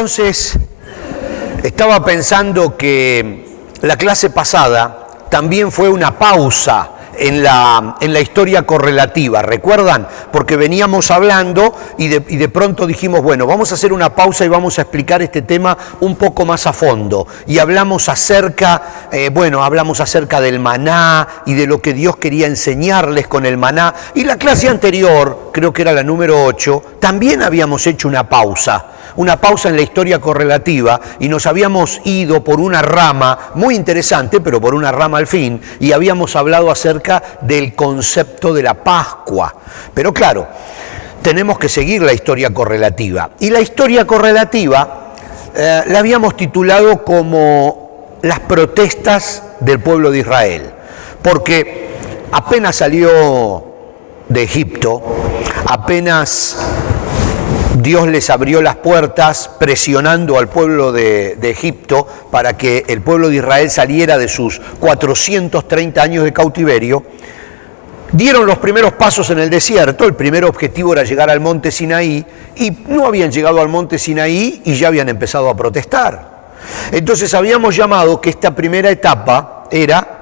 entonces estaba pensando que la clase pasada también fue una pausa en la historia correlativa, ¿recuerdan? Porque veníamos hablando y de pronto dijimos, bueno, vamos a hacer una pausa y vamos a explicar este tema un poco más a fondo. Y hablamos acerca del maná y de lo que Dios quería enseñarles con el maná. Y la clase anterior, creo que era la número 8, también habíamos hecho una pausa en la historia correlativa y nos habíamos ido por una rama muy interesante, pero por una rama al fin, y habíamos hablado acerca del concepto de la Pascua. Pero claro, tenemos que seguir la historia correlativa. Y la historia correlativa la habíamos titulado como las protestas del pueblo de Israel, porque apenas salió de Egipto, apenas Dios les abrió las puertas presionando al pueblo de Egipto para que el pueblo de Israel saliera de sus 430 años de cautiverio. Dieron los primeros pasos en el desierto, el primer objetivo era llegar al monte Sinaí, y no habían llegado al monte Sinaí y ya habían empezado a protestar. Entonces habíamos llamado que esta primera etapa era,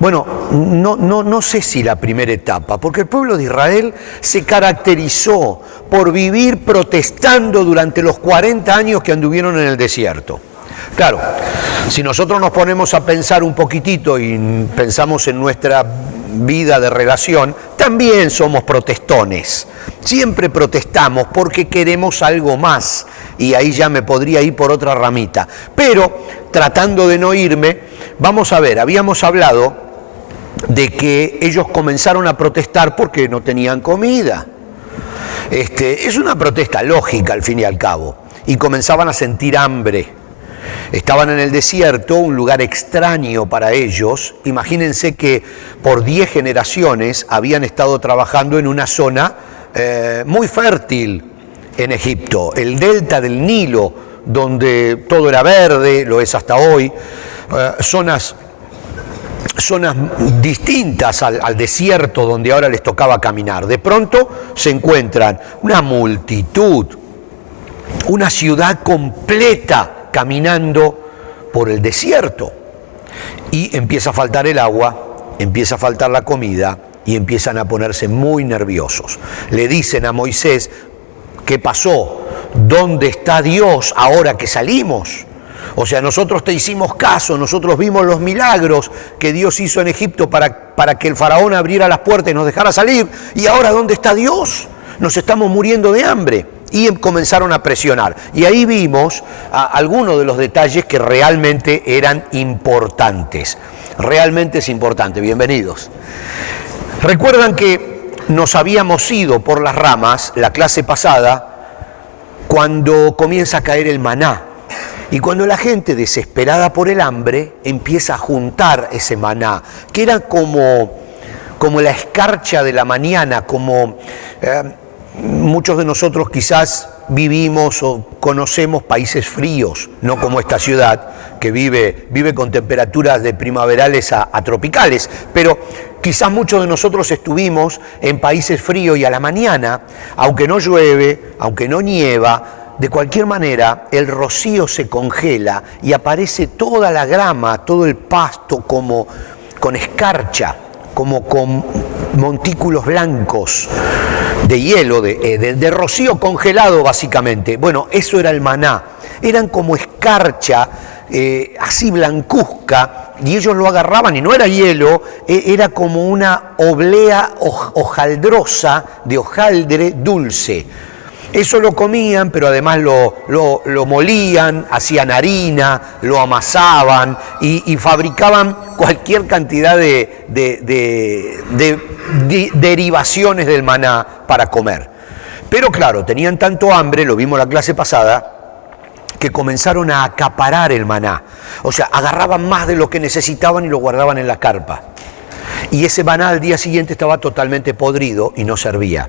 no sé si la primera etapa, porque el pueblo de Israel se caracterizó por vivir protestando durante los 40 años que anduvieron en el desierto. Claro, si nosotros nos ponemos a pensar un poquitito y pensamos en nuestra vida de relación, también somos protestones. Siempre protestamos porque queremos algo más, y ahí ya me podría ir por otra ramita. Pero, tratando de no irme, vamos a ver, habíamos hablado de que ellos comenzaron a protestar porque no tenían comida. Es una protesta lógica al fin y al cabo, y comenzaban a sentir hambre. Estaban en el desierto, un lugar extraño para ellos. Imagínense que por 10 generaciones habían estado trabajando en una zona muy fértil en Egipto, el delta del Nilo, donde todo era verde, lo es hasta hoy, zonas distintas al desierto donde ahora les tocaba caminar. De pronto se encuentran una multitud, una ciudad completa caminando por el desierto, y empieza a faltar el agua, empieza a faltar la comida y empiezan a ponerse muy nerviosos. Le dicen a Moisés, ¿qué pasó? ¿Dónde está Dios ahora que salimos? O sea, nosotros te hicimos caso, nosotros vimos los milagros que Dios hizo en Egipto para que el faraón abriera las puertas y nos dejara salir, y ahora ¿dónde está Dios? Nos estamos muriendo de hambre. Y comenzaron a presionar. Y ahí vimos algunos de los detalles que realmente eran importantes. Realmente es importante. Bienvenidos. Recuerdan que nos habíamos ido por las ramas la clase pasada cuando comienza a caer el maná. Y cuando la gente, desesperada por el hambre, empieza a juntar ese maná, que era como la escarcha de la mañana, como muchos de nosotros quizás vivimos o conocemos países fríos, no como esta ciudad que vive con temperaturas de primaverales a tropicales, pero quizás muchos de nosotros estuvimos en países fríos y a la mañana, aunque no llueve, aunque no nieva, de cualquier manera el rocío se congela y aparece toda la grama, todo el pasto como con escarcha, como con montículos blancos de hielo, de rocío congelado básicamente. Bueno, eso era el maná, eran como escarcha, así blancuzca, y ellos lo agarraban y no era hielo, era como una oblea hojaldrosa de hojaldre dulce. Eso lo comían, pero además lo molían, hacían harina, lo amasaban y fabricaban cualquier cantidad de derivaciones del maná para comer. Pero claro, tenían tanto hambre, lo vimos la clase pasada, que comenzaron a acaparar el maná. O sea, agarraban más de lo que necesitaban y lo guardaban en la carpa. Y ese maná al día siguiente estaba totalmente podrido y no servía.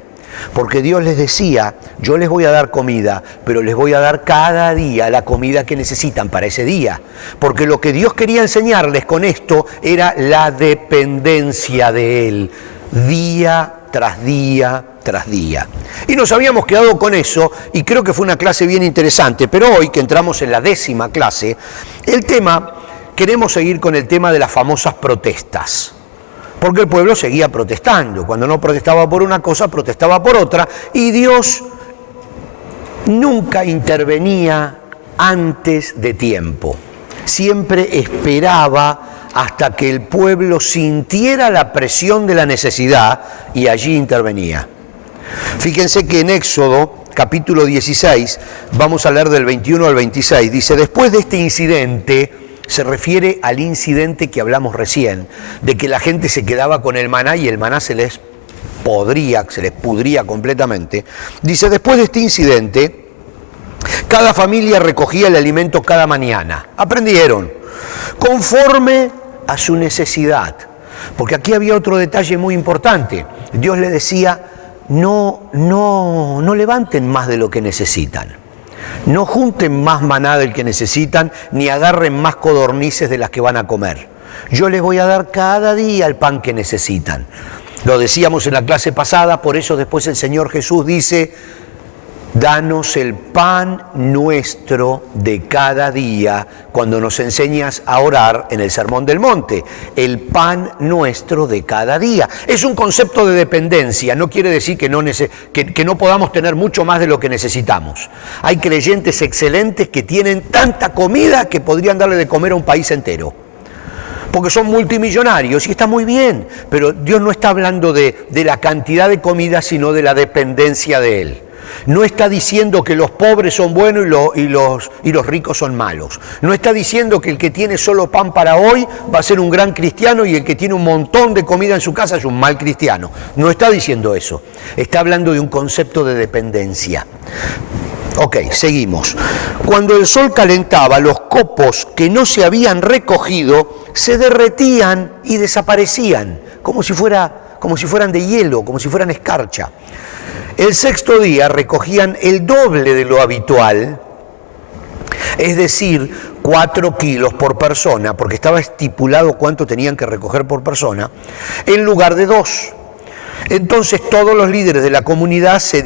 Porque Dios les decía, yo les voy a dar comida, pero les voy a dar cada día la comida que necesitan para ese día. Porque lo que Dios quería enseñarles con esto era la dependencia de Él, día tras día tras día. Y nos habíamos quedado con eso, y creo que fue una clase bien interesante, pero hoy que entramos en la 10ª clase, queremos seguir con el tema de las famosas protestas. Porque el pueblo seguía protestando. Cuando no protestaba por una cosa, protestaba por otra, y Dios nunca intervenía antes de tiempo. Siempre esperaba hasta que el pueblo sintiera la presión de la necesidad y allí intervenía. Fíjense que en Éxodo, capítulo 16, vamos a leer del 21 al 26, dice: después de este incidente, se refiere al incidente que hablamos recién, de que la gente se quedaba con el maná y el maná se les pudría completamente. Dice: después de este incidente, cada familia recogía el alimento cada mañana. Aprendieron, conforme a su necesidad. Porque aquí había otro detalle muy importante. Dios le decía: no levanten más de lo que necesitan. No junten más maná del que necesitan, ni agarren más codornices de las que van a comer. Yo les voy a dar cada día el pan que necesitan. Lo decíamos en la clase pasada, por eso después el Señor Jesús dice: danos el pan nuestro de cada día, cuando nos enseñas a orar en el Sermón del Monte. El pan nuestro de cada día. Es un concepto de dependencia, no quiere decir que no podamos tener mucho más de lo que necesitamos. Hay creyentes excelentes que tienen tanta comida que podrían darle de comer a un país entero, porque son multimillonarios, y está muy bien, pero Dios no está hablando de la cantidad de comida, sino de la dependencia de Él. No está diciendo que los pobres son buenos y los ricos son malos. No está diciendo que el que tiene solo pan para hoy va a ser un gran cristiano y el que tiene un montón de comida en su casa es un mal cristiano. No está diciendo eso. Está hablando de un concepto de dependencia. Ok, seguimos. Cuando el sol calentaba, los copos que no se habían recogido se derretían y desaparecían, como si fueran de hielo, como si fueran escarcha. El sexto día recogían el doble de lo habitual, es decir, 4 kilos por persona, porque estaba estipulado cuánto tenían que recoger por persona, en lugar de 2. Entonces todos los líderes de la comunidad se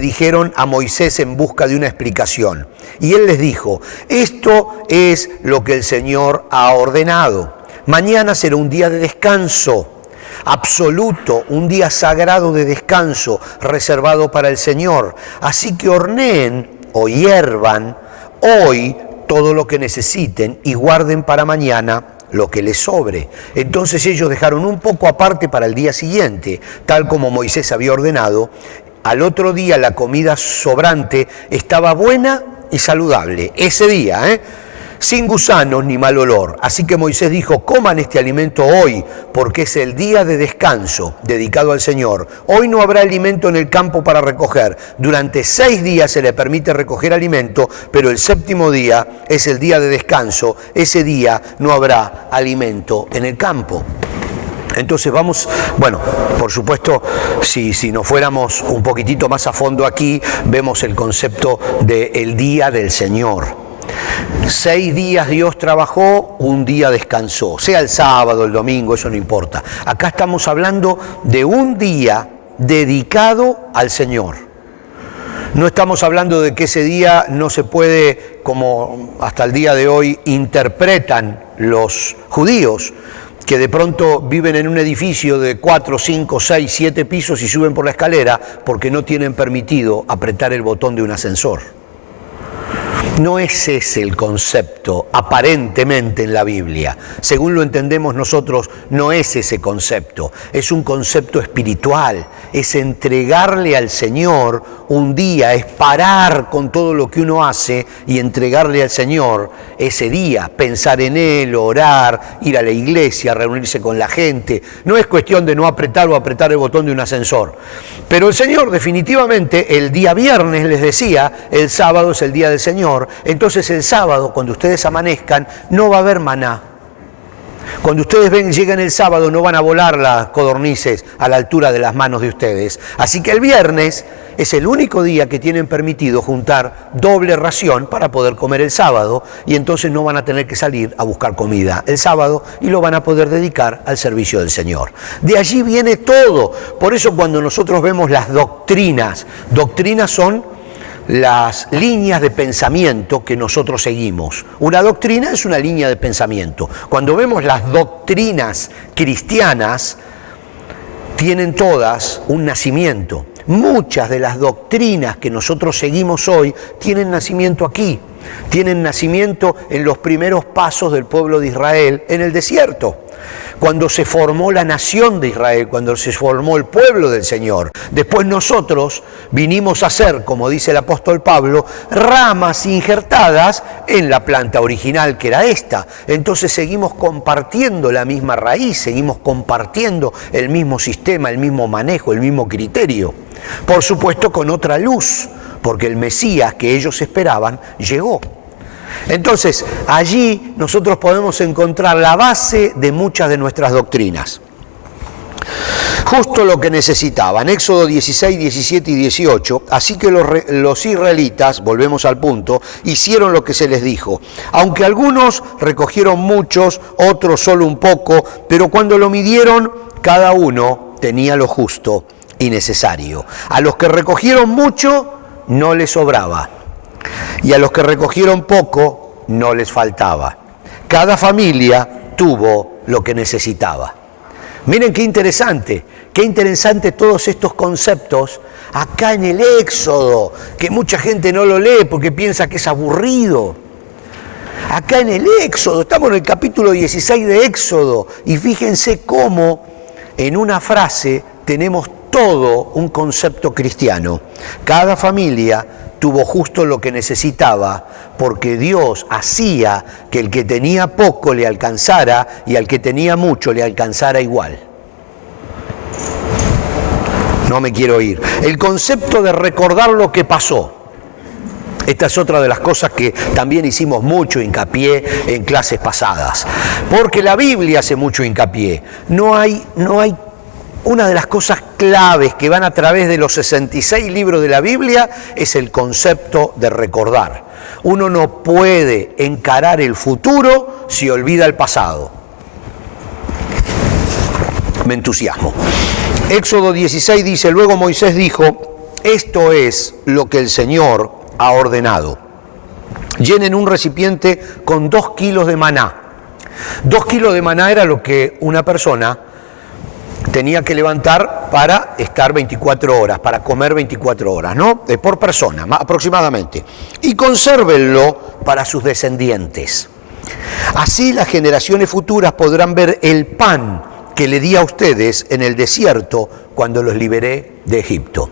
dijeron a Moisés en busca de una explicación. Y él les dijo: esto es lo que el Señor ha ordenado. Mañana será un día de descanso absoluto, un día sagrado de descanso reservado para el Señor. Así que horneen o hiervan hoy todo lo que necesiten y guarden para mañana lo que les sobre. Entonces ellos dejaron un poco aparte para el día siguiente, tal como Moisés había ordenado. Al otro día la comida sobrante estaba buena y saludable, ese día, sin gusanos ni mal olor. Así que Moisés dijo: coman este alimento hoy, porque es el día de descanso dedicado al Señor. Hoy no habrá alimento en el campo para recoger. Durante 6 días se le permite recoger alimento, pero el 7º día es el día de descanso. Ese día no habrá alimento en el campo. Entonces por supuesto, si nos fuéramos un poquitito más a fondo aquí, vemos el concepto del día del Señor. 6 días Dios trabajó, un día descansó, sea el sábado, el domingo, eso no importa. Acá estamos hablando de un día dedicado al Señor. No estamos hablando de que ese día no se puede, como hasta el día de hoy interpretan los judíos, que de pronto viven en un edificio de 4, 5, 6, 7 pisos y suben por la escalera porque no tienen permitido apretar el botón de un ascensor. No es ese el concepto, aparentemente, en la Biblia. Según lo entendemos nosotros, no es ese concepto. Es un concepto espiritual. Es entregarle al Señor un día, es parar con todo lo que uno hace y entregarle al Señor ese día. Pensar en Él, orar, ir a la iglesia, reunirse con la gente. No es cuestión de no apretar o apretar el botón de un ascensor. Pero el Señor definitivamente, el día viernes les decía, el sábado es el día del Señor. Entonces el sábado, cuando ustedes amanezcan, no va a haber maná. Cuando ustedes llegan el sábado, no van a volar las codornices a la altura de las manos de ustedes. Así que el viernes es el único día que tienen permitido juntar doble ración para poder comer el sábado, y entonces no van a tener que salir a buscar comida el sábado y lo van a poder dedicar al servicio del Señor. De allí viene todo. Por eso cuando nosotros vemos las doctrinas son las líneas de pensamiento que nosotros seguimos. Una doctrina es una línea de pensamiento. Cuando vemos las doctrinas cristianas, tienen todas un nacimiento. Muchas de las doctrinas que nosotros seguimos hoy tienen nacimiento aquí. Tienen nacimiento en los primeros pasos del pueblo de Israel en el desierto. Cuando se formó la nación de Israel, cuando se formó el pueblo del Señor. Después nosotros vinimos a ser, como dice el apóstol Pablo, ramas injertadas en la planta original que era esta. Entonces seguimos compartiendo la misma raíz, seguimos compartiendo el mismo sistema, el mismo manejo, el mismo criterio. Por supuesto con otra luz, porque el Mesías que ellos esperaban llegó. Entonces, allí nosotros podemos encontrar la base de muchas de nuestras doctrinas. Justo lo que necesitaban. Éxodo 16, 17 y 18. Así que los israelitas, volvemos al punto, hicieron lo que se les dijo. Aunque algunos recogieron muchos, otros solo un poco, pero cuando lo midieron, cada uno tenía lo justo y necesario. A los que recogieron mucho, no les sobraba. Y a los que recogieron poco, no les faltaba. Cada familia tuvo lo que necesitaba. Miren qué interesante todos estos conceptos acá en el Éxodo, que mucha gente no lo lee porque piensa que es aburrido. Acá en el Éxodo, estamos en el capítulo 16 de Éxodo, y fíjense cómo en una frase tenemos todo un concepto cristiano. Cada familia tuvo justo lo que necesitaba, porque Dios hacía que el que tenía poco le alcanzara y al que tenía mucho le alcanzara igual. No me quiero ir. El concepto de recordar lo que pasó. Esta es otra de las cosas que también hicimos mucho hincapié en clases pasadas. Porque la Biblia hace mucho hincapié. No hay una de las cosas claves que van a través de los 66 libros de la Biblia es el concepto de recordar. Uno no puede encarar el futuro si olvida el pasado. Me entusiasmo. Éxodo 16 dice, luego Moisés dijo, esto es lo que el Señor ha ordenado. Llenen un recipiente con 2 kilos de maná. 2 kilos de maná era lo que una persona tenía que levantar para estar 24 horas, para comer 24 horas, ¿no? Por persona, aproximadamente. Y consérvenlo para sus descendientes. Así las generaciones futuras podrán ver el pan que le di a ustedes en el desierto cuando los liberé de Egipto.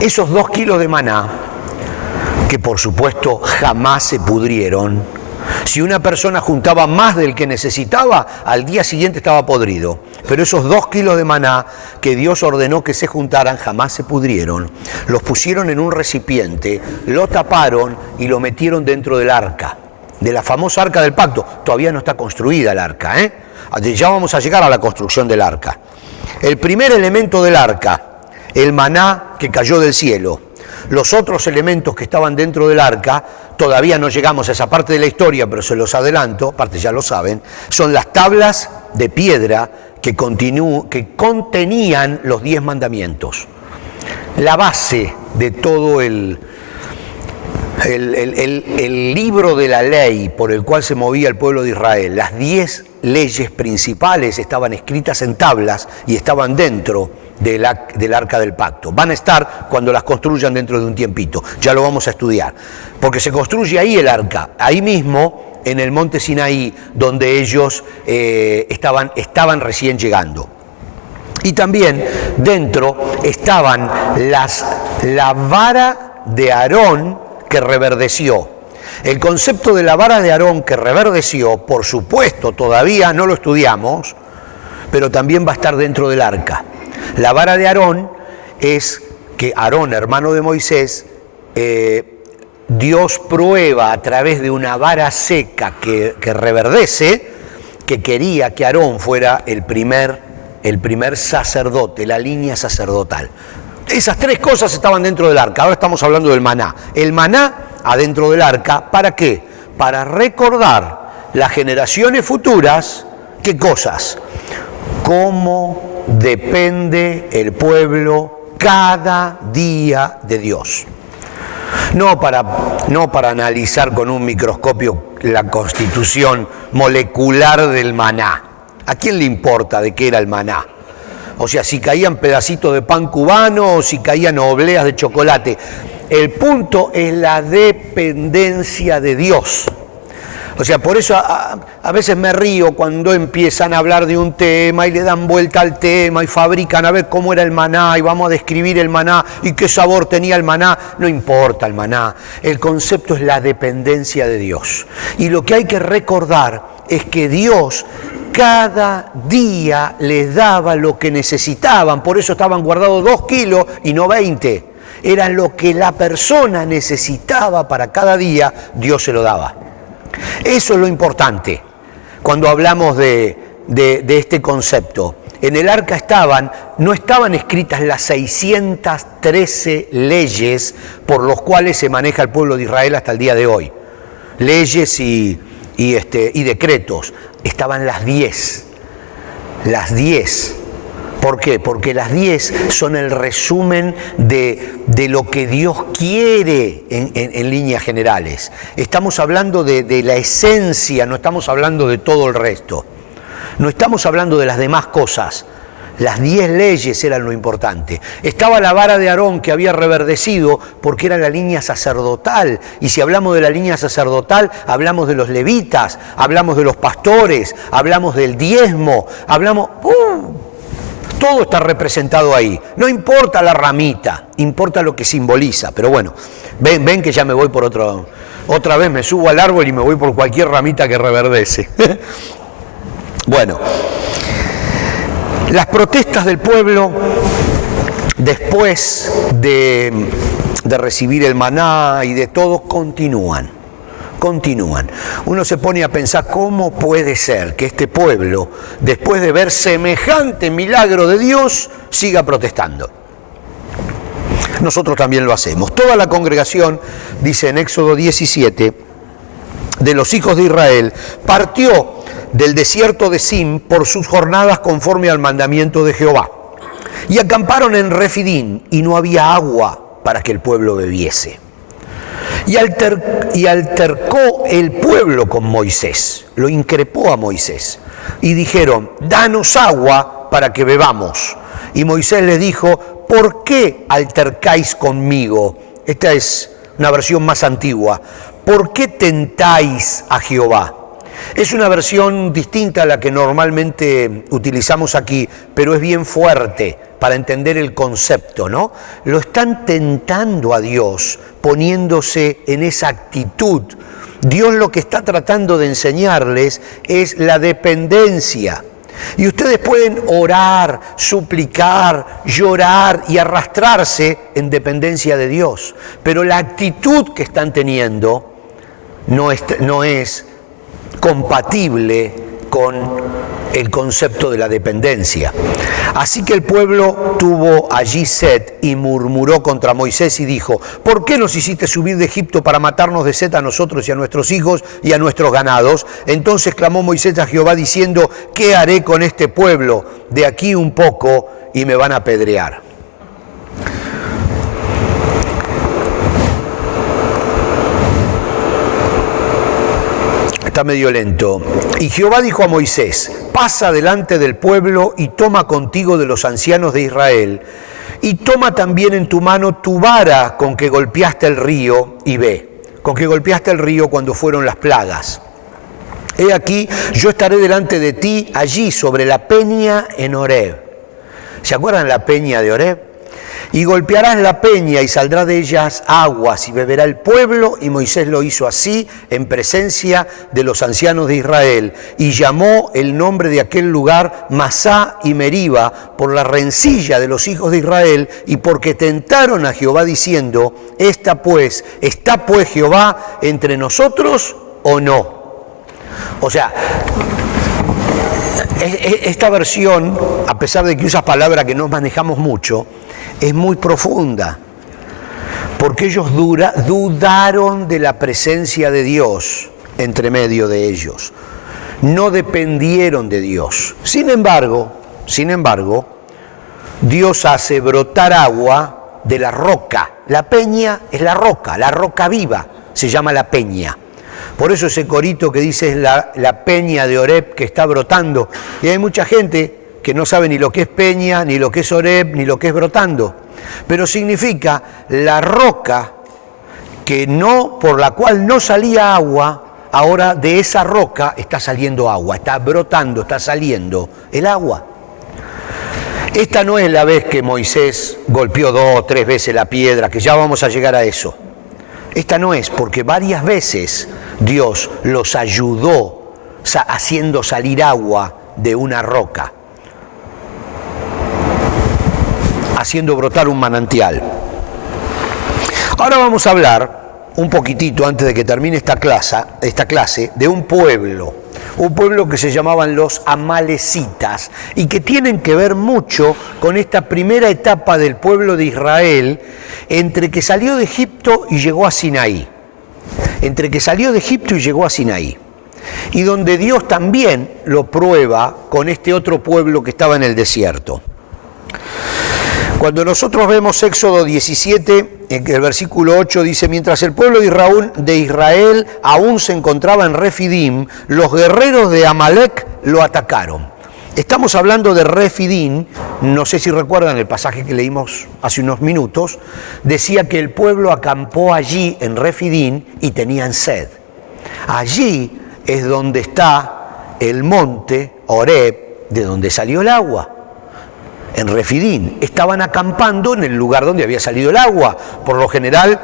Esos 2 kilos de maná, que por supuesto jamás se pudrieron, si una persona juntaba más del que necesitaba, al día siguiente estaba podrido. Pero esos 2 kilos de maná que Dios ordenó que se juntaran jamás se pudrieron. Los pusieron en un recipiente, lo taparon y lo metieron dentro del arca, de la famosa arca del pacto. Todavía no está construida el arca, ¿eh? Ya vamos a llegar a la construcción del arca. El primer elemento del arca, el maná que cayó del cielo. Los otros elementos que estaban dentro del arca, todavía no llegamos a esa parte de la historia, pero se los adelanto, aparte ya lo saben, son las tablas de piedra que contenían los 10 mandamientos. La base de todo el libro de la ley por el cual se movía el pueblo de Israel, las 10 leyes principales estaban escritas en tablas y estaban dentro del arca del pacto. Van a estar cuando las construyan dentro de un tiempito, ya lo vamos a estudiar, porque se construye ahí el arca, ahí mismo en el monte Sinaí, donde ellos estaban recién llegando. Y también dentro estaban la vara de Aarón que reverdeció. El concepto de la vara de Aarón que reverdeció, por supuesto, todavía no lo estudiamos, pero también va a estar dentro del arca. La vara de Aarón es que Aarón, hermano de Moisés, Dios prueba a través de una vara seca que reverdece, que quería que Aarón fuera el primer sacerdote, la línea sacerdotal. Esas tres cosas estaban dentro del arca. Ahora estamos hablando del maná. El maná adentro del arca, ¿para qué? Para recordar las generaciones futuras, ¿qué cosas? Cómo depende el pueblo cada día de Dios. No para analizar con un microscopio la constitución molecular del maná. ¿A quién le importa de qué era el maná? O sea, si caían pedacitos de pan cubano o si caían obleas de chocolate. El punto es la dependencia de Dios. O sea, por eso a veces me río cuando empiezan a hablar de un tema y le dan vuelta al tema y fabrican a ver cómo era el maná y vamos a describir el maná y qué sabor tenía el maná. No importa el maná, el concepto es la dependencia de Dios. Y lo que hay que recordar es que Dios cada día les daba lo que necesitaban, por eso estaban guardados 2 kilos y no 20. Era lo que la persona necesitaba para cada día, Dios se lo daba. Eso es lo importante cuando hablamos de este concepto. En el arca no estaban escritas las 613 leyes por los cuales se maneja el pueblo de Israel hasta el día de hoy. Leyes y decretos. Estaban las 10. Las 10. ¿Por qué? Porque las 10 son el resumen de lo que Dios quiere en líneas generales. Estamos hablando de la esencia, no estamos hablando de todo el resto. No estamos hablando de las demás cosas. Las 10 leyes eran lo importante. Estaba la vara de Aarón que había reverdecido porque era la línea sacerdotal. Y si hablamos de la línea sacerdotal, hablamos de los levitas, hablamos de los pastores, hablamos del diezmo, hablamos... Todo está representado ahí. No importa la ramita, importa lo que simboliza. Pero bueno, ven que ya me voy por otra vez me subo al árbol y me voy por cualquier ramita que reverdece. Bueno, las protestas del pueblo después de recibir el maná y de todo continúan. Uno se pone a pensar cómo puede ser que este pueblo, después de ver semejante milagro de Dios, siga protestando. Nosotros también lo hacemos. Toda la congregación, dice en Éxodo 17, de los hijos de Israel, partió del desierto de Zin por sus jornadas conforme al mandamiento de Jehová. Y acamparon en Refidín, y no había agua para que el pueblo bebiese. Y altercó el pueblo con Moisés, lo increpó a Moisés. Y dijeron, danos agua para que bebamos. Y Moisés les dijo, ¿por qué altercáis conmigo? Esta es una versión más antigua. ¿Por qué tentáis a Jehová? Es una versión distinta a la que normalmente utilizamos aquí, pero es bien fuerte para entender el concepto, ¿no? Lo están tentando a Dios, poniéndose en esa actitud. Dios lo que está tratando de enseñarles es la dependencia. Y ustedes pueden orar, suplicar, llorar y arrastrarse en dependencia de Dios, pero la actitud que están teniendo no es compatible con el concepto de la dependencia. Así que el pueblo tuvo allí sed y murmuró contra Moisés y dijo, ¿por qué nos hiciste subir de Egipto para matarnos de sed a nosotros y a nuestros hijos y a nuestros ganados? Entonces clamó Moisés a Jehová diciendo, ¿qué haré con este pueblo? De aquí un poco y me van a apedrear. Está medio lento. Y Jehová dijo a Moisés, pasa delante del pueblo y toma contigo de los ancianos de Israel, y toma también en tu mano tu vara con que golpeaste el río, y ve, con que golpeaste el río cuando fueron las plagas. He aquí, yo estaré delante de ti allí sobre la peña en Horeb. ¿Se acuerdan la peña de Horeb? Y golpearás la peña y saldrá de ellas aguas y beberá el pueblo, y Moisés lo hizo así en presencia de los ancianos de Israel, y llamó el nombre de aquel lugar Masá y Meriba por la rencilla de los hijos de Israel y porque tentaron a Jehová diciendo, ¿está pues Jehová entre nosotros o no? O sea, esta versión, a pesar de que usa palabras que no manejamos mucho, es muy profunda, porque ellos dudaron de la presencia de Dios entre medio de ellos. No dependieron de Dios. Sin embargo, Dios hace brotar agua de la roca. La peña es la roca viva, se llama la peña. Por eso ese corito que dice es la peña de Oreb que está brotando. Y hay mucha gente que no sabe ni lo que es peña, ni lo que es Oreb, ni lo que es brotando. Pero significa la roca por la cual no salía agua, ahora de esa roca está saliendo agua, está brotando, está saliendo el agua. Esta no es la vez que Moisés golpeó 2 o 3 veces la piedra, que ya vamos a llegar a eso. Esta no es, porque varias veces Dios los ayudó haciendo salir agua de una roca, haciendo brotar un manantial. Ahora vamos a hablar un poquitito, antes de que termine esta clase, de un pueblo que se llamaban los amalecitas, y que tienen que ver mucho con esta primera etapa del pueblo de Israel, entre que salió de Egipto y llegó a Sinaí. Y donde Dios también lo prueba con este otro pueblo que estaba en el desierto. Cuando nosotros vemos Éxodo 17, en el versículo 8 dice: mientras el pueblo de Israel aún se encontraba en Refidim, los guerreros de Amalec lo atacaron. Estamos hablando de Refidim, no sé si recuerdan el pasaje que leímos hace unos minutos, decía que el pueblo acampó allí en Refidim y tenían sed. Allí es donde está el monte Oreb, de donde salió el agua. En Refidim estaban acampando en el lugar donde había salido el agua. Por lo general,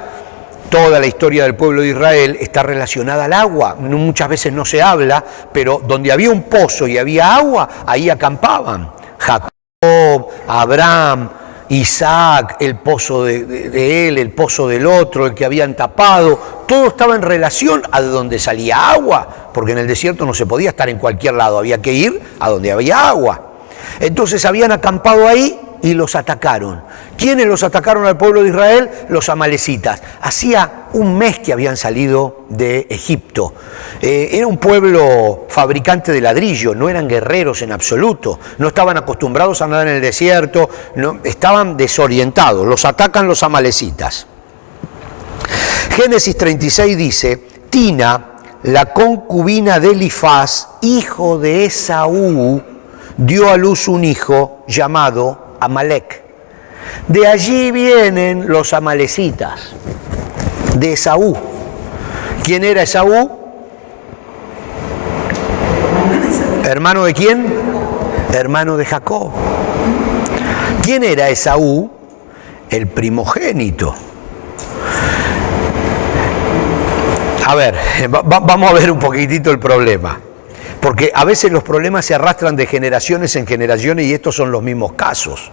toda la historia del pueblo de Israel está relacionada al agua. Muchas veces no se habla, pero donde había un pozo y había agua, ahí acampaban. Jacob, Abraham, Isaac, el pozo de él, el pozo del otro, el que habían tapado, todo estaba en relación a donde salía agua, porque en el desierto no se podía estar en cualquier lado, había que ir a donde había agua. Entonces habían acampado ahí y los atacaron. ¿Quiénes los atacaron al pueblo de Israel? Los amalecitas. Hacía un mes que habían salido de Egipto. Era un pueblo fabricante de ladrillo, no eran guerreros en absoluto, no estaban acostumbrados a andar en el desierto, estaban desorientados. Los atacan los amalecitas. Génesis 36 dice: Tina, la concubina de Elifaz, hijo de Esaú, dio a luz un hijo llamado Amalec. De allí vienen los amalecitas, de Esaú. ¿Quién era Esaú? ¿Hermano de quién? Hermano de Jacob. ¿Quién era Esaú? El primogénito. A ver, vamos a ver un poquitito el problema. Porque a veces los problemas se arrastran de generaciones en generaciones y estos son los mismos casos.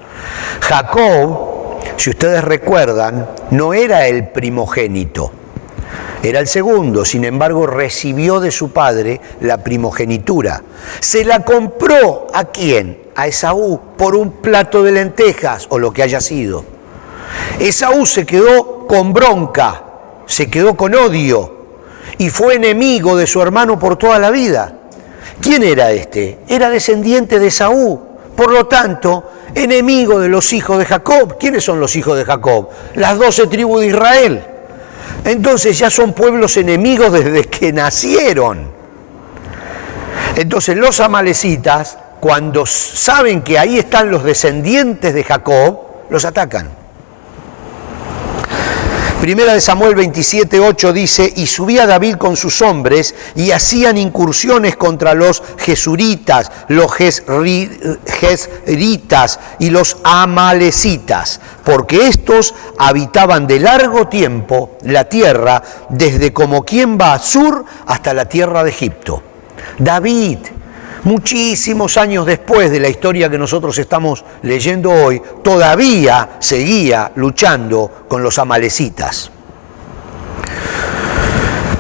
Jacob, si ustedes recuerdan, no era el primogénito, era el segundo. Sin embargo, recibió de su padre la primogenitura. Se la compró ¿a quién? A Esaú, por un plato de lentejas o lo que haya sido. Esaú se quedó con bronca, se quedó con odio y fue enemigo de su hermano por toda la vida. ¿Quién era este? Era descendiente de Esaú, por lo tanto, enemigo de los hijos de Jacob. ¿Quiénes son los hijos de Jacob? Las 12 tribus de Israel. Entonces ya son pueblos enemigos desde que nacieron. Entonces los amalecitas, cuando saben que ahí están los descendientes de Jacob, los atacan. Primera de Samuel 27:8 dice: y subía David con sus hombres y hacían incursiones contra los jesuritas, los jezritas y los amalecitas, porque estos habitaban de largo tiempo la tierra, desde como quien va a Sur hasta la tierra de Egipto. David, muchísimos años después de la historia que nosotros estamos leyendo hoy, todavía seguía luchando con los amalecitas.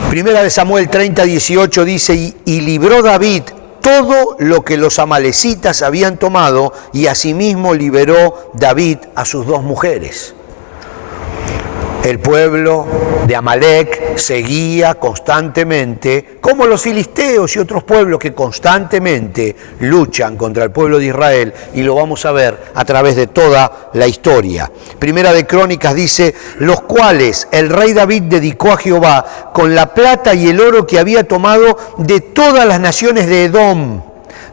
Primera de Samuel 30:18 dice: y libró David todo lo que los amalecitas habían tomado, y asimismo liberó David a sus 2 mujeres. El pueblo de Amalec seguía constantemente, como los filisteos y otros pueblos que constantemente luchan contra el pueblo de Israel, y lo vamos a ver a través de toda la historia. Primera de Crónicas dice: los cuales el rey David dedicó a Jehová con la plata y el oro que había tomado de todas las naciones de Edom,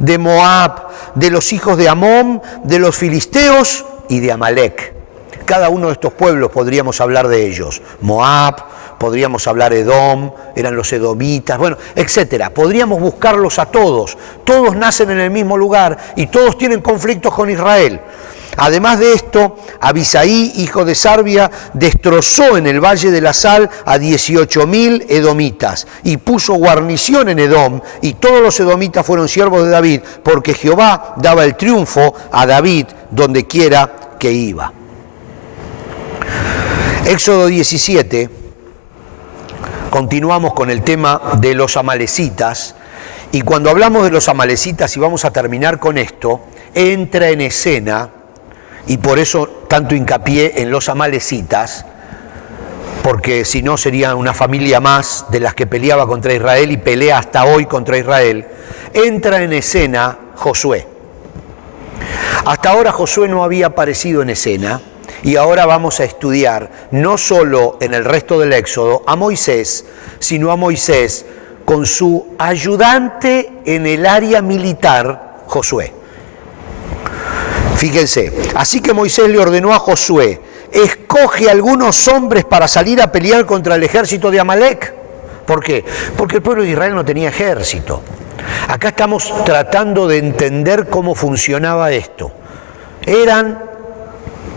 de Moab, de los hijos de Amón, de los filisteos y de Amalec. Cada uno de estos pueblos podríamos hablar de ellos. Moab, podríamos hablar Edom, eran los edomitas, bueno, etcétera. Podríamos buscarlos a todos. Todos nacen en el mismo lugar y todos tienen conflictos con Israel. Además de esto, Abisaí, hijo de Sarbia, destrozó en el Valle de la Sal a 18.000 edomitas y puso guarnición en Edom, y todos los edomitas fueron siervos de David, porque Jehová daba el triunfo a David donde quiera que iba. Éxodo 17, continuamos con el tema de los amalecitas, y cuando hablamos de los amalecitas, y vamos a terminar con esto, entra en escena, y por eso tanto hincapié en los amalecitas, porque si no sería una familia más de las que peleaba contra Israel y pelea hasta hoy contra Israel. Entra en escena Josué. Hasta ahora Josué no había aparecido en escena, y ahora vamos a estudiar no solo en el resto del Éxodo a Moisés, sino a Moisés con su ayudante en el área militar, Josué. Fíjense, así que Moisés le ordenó a Josué: escoge algunos hombres para salir a pelear contra el ejército de Amalec. ¿Por qué? Porque el pueblo de Israel no tenía ejército. Acá estamos tratando de entender cómo funcionaba esto. Eran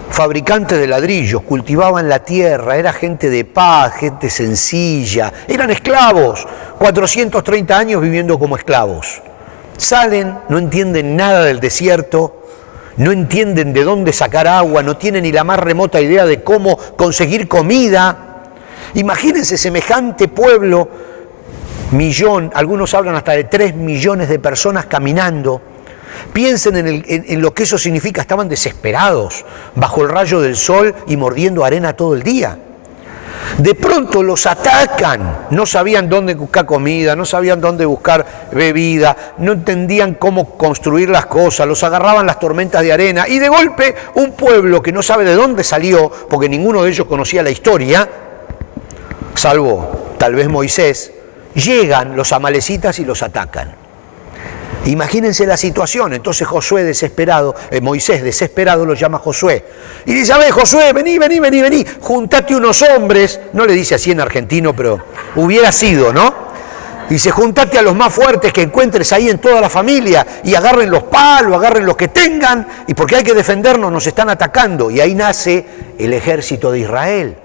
fabricantes de ladrillos, cultivaban la tierra, era gente de paz, gente sencilla, eran esclavos, 430 años viviendo como esclavos. Salen, no entienden nada del desierto, no entienden de dónde sacar agua, no tienen ni la más remota idea de cómo conseguir comida. Imagínense semejante pueblo, algunos hablan hasta de 3 millones de personas caminando. Piensen en lo que eso significa. Estaban desesperados, bajo el rayo del sol y mordiendo arena todo el día. De pronto los atacan, no sabían dónde buscar comida, no sabían dónde buscar bebida, no entendían cómo construir las cosas, los agarraban las tormentas de arena, y de golpe un pueblo que no sabe de dónde salió, porque ninguno de ellos conocía la historia, salvo tal vez Moisés, llegan los amalecitas y los atacan. Imagínense la situación. Entonces Moisés desesperado lo llama a Josué y dice: a ver, Josué, vení, juntate unos hombres. No le dice así en argentino, pero hubiera sido, ¿no? Dice: juntate a los más fuertes que encuentres ahí en toda la familia, y agarren los palos, agarren los que tengan, y porque hay que defendernos, nos están atacando. Y ahí nace el ejército de Israel.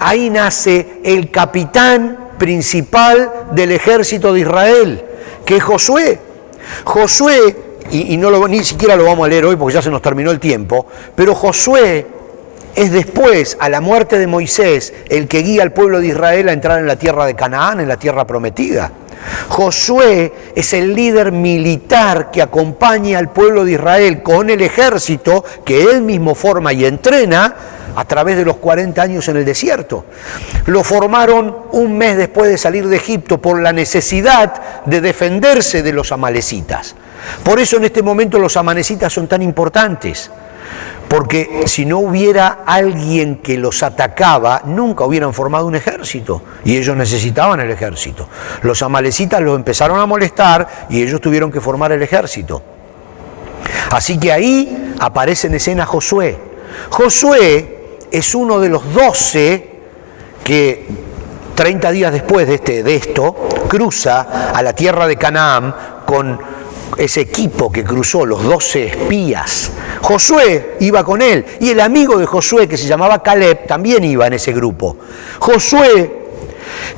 Ahí nace el capitán principal del ejército de Israel, que es Josué. Josué, y ni siquiera lo vamos a leer hoy porque ya se nos terminó el tiempo, pero Josué es después, a la muerte de Moisés, el que guía al pueblo de Israel a entrar en la tierra de Canaán, en la tierra prometida. Josué es el líder militar que acompaña al pueblo de Israel con el ejército que él mismo forma y entrena a través de los 40 años en el desierto. Lo formaron un mes después de salir de Egipto por la necesidad de defenderse de los amalecitas. Por eso en este momento los amalecitas son tan importantes, porque si no hubiera alguien que los atacaba, nunca hubieran formado un ejército, y ellos necesitaban el ejército. Los amalecitas los empezaron a molestar y ellos tuvieron que formar el ejército. Así que ahí aparece en escena Josué. Josué es uno de los 12 que 30 días después de esto cruza a la tierra de Canaán con ese equipo que cruzó, los 12 espías. Josué iba con él, y el amigo de Josué, que se llamaba Caleb, también iba en ese grupo. Josué,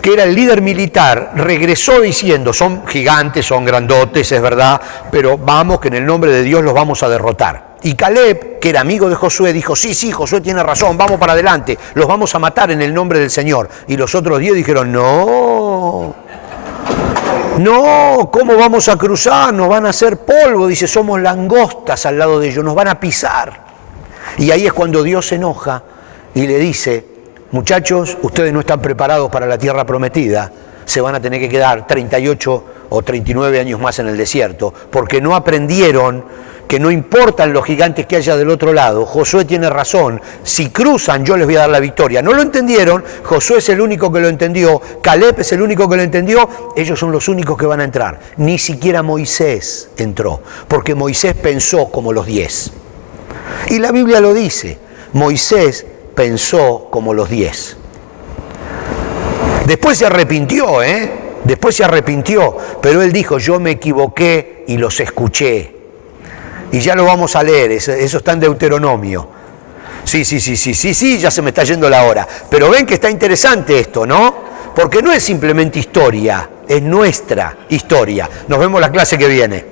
que era el líder militar, regresó diciendo: son gigantes, son grandotes, es verdad, pero vamos, que en el nombre de Dios los vamos a derrotar. Y Caleb, que era amigo de Josué, dijo: sí, Josué tiene razón, vamos para adelante, los vamos a matar en el nombre del Señor. Y los otros 10 dijeron: no, No, ¿cómo vamos a cruzar? Nos van a hacer polvo. Dice, somos langostas al lado de ellos, nos van a pisar. Y ahí es cuando Dios se enoja y le dice, muchachos, ustedes no están preparados para la tierra prometida, se van a tener que quedar 38 o 39 años más en el desierto, porque no aprendieron que no importan los gigantes que haya del otro lado. Josué tiene razón, si cruzan yo les voy a dar la victoria. No lo entendieron, Josué es el único que lo entendió, Caleb es el único que lo entendió, ellos son los únicos que van a entrar. Ni siquiera Moisés entró, porque Moisés pensó como los 10. Y la Biblia lo dice, Moisés pensó como los 10. Después se arrepintió, Después se arrepintió, pero él dijo, yo me equivoqué y los escuché. Y ya lo vamos a leer, eso está en Deuteronomio. Sí, ya se me está yendo la hora. Pero ven que está interesante esto, ¿no? Porque no es simplemente historia, es nuestra historia. Nos vemos la clase que viene.